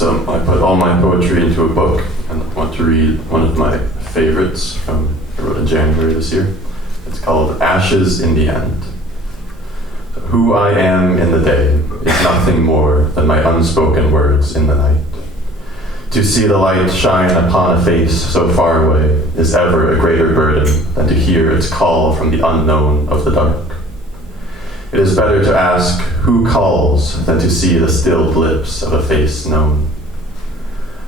I put all my poetry into a book, and I want to read one of my favorites I wrote in January this year. It's called Ashes in the End. Who I am in the day is nothing more than my unspoken words in the night. To see the light shine upon a face so far away is ever a greater burden than to hear its call from the unknown of the dark. It is better to ask who calls than to see the stilled lips of a face known.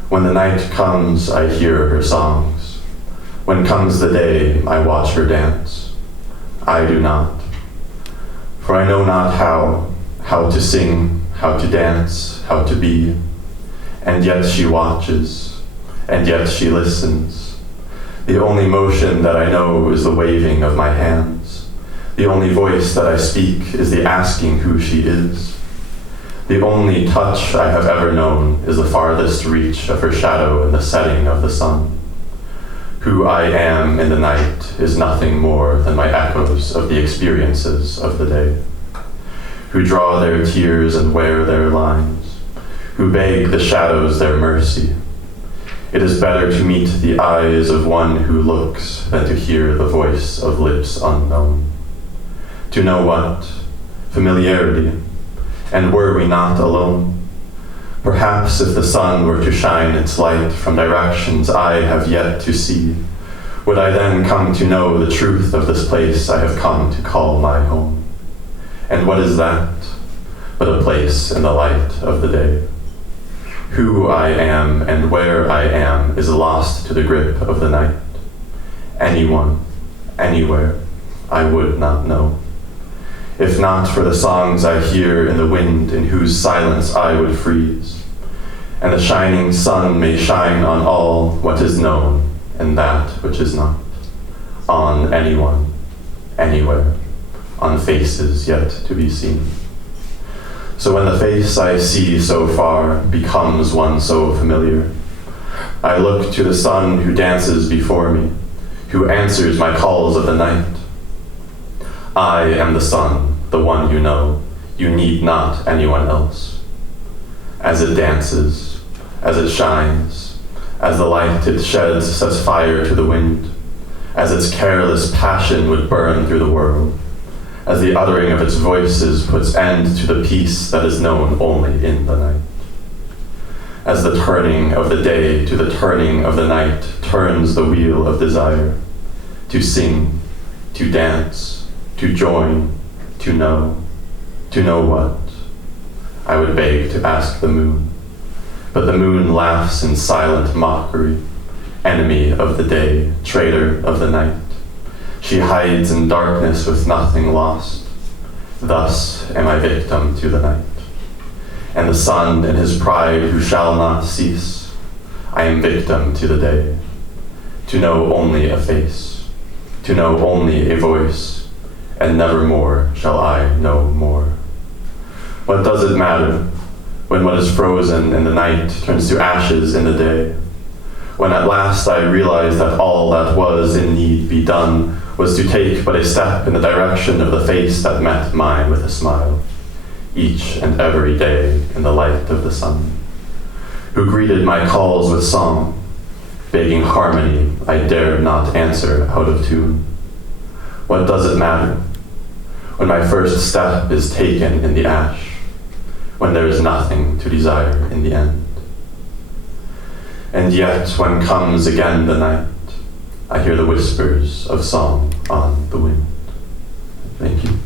When the night comes, I hear her songs. When comes the day, I watch her dance. I do not. For I know not how to sing, how to dance, how to be. And yet she watches, and yet she listens. The only motion that I know is the waving of my hands. The only voice that I speak is the asking who she is. The only touch I have ever known is the farthest reach of her shadow in the setting of the sun. Who I am in the night is nothing more than my echoes of the experiences of the day. Who draw their tears and wear their lines, who beg the shadows their mercy. It is better to meet the eyes of one who looks than to hear the voice of lips unknown. To know what? Familiarity. And were we not alone? Perhaps if the sun were to shine its light from directions I have yet to see, would I then come to know the truth of this place I have come to call my home? And what is that but a place in the light of the day? Who I am and where I am is lost to the grip of the night. Anyone, anywhere, I would not know. If not for the songs I hear in the wind in whose silence I would freeze, and the shining sun may shine on all what is known and that which is not, on anyone, anywhere, on faces yet to be seen. So when the face I see so far becomes one so familiar, I look to the sun who dances before me, who answers my calls of the night. I am the sun, the one you know. You need not anyone else. As it dances, as it shines, as the light it sheds sets fire to the wind, as its careless passion would burn through the world, as the uttering of its voices puts end to the peace that is known only in the night. As the turning of the day to the turning of the night turns the wheel of desire, to sing, to dance, to join, to know what? I would beg to ask the moon, but the moon laughs in silent mockery, enemy of the day, traitor of the night. She hides in darkness with nothing lost. Thus am I victim to the night. And the sun in his pride who shall not cease, I am victim to the day. To know only a face, to know only a voice, and never more shall I know more. What does it matter when what is frozen in the night turns to ashes in the day? When at last I realized that all that was in need be done was to take but a step in the direction of the face that met mine with a smile, each and every day in the light of the sun, who greeted my calls with song, begging harmony I dared not answer out of tune. What does it matter when my first step is taken in the ash, when there is nothing to desire in the end? And yet when comes again the night, I hear the whispers of song on the wind. Thank you.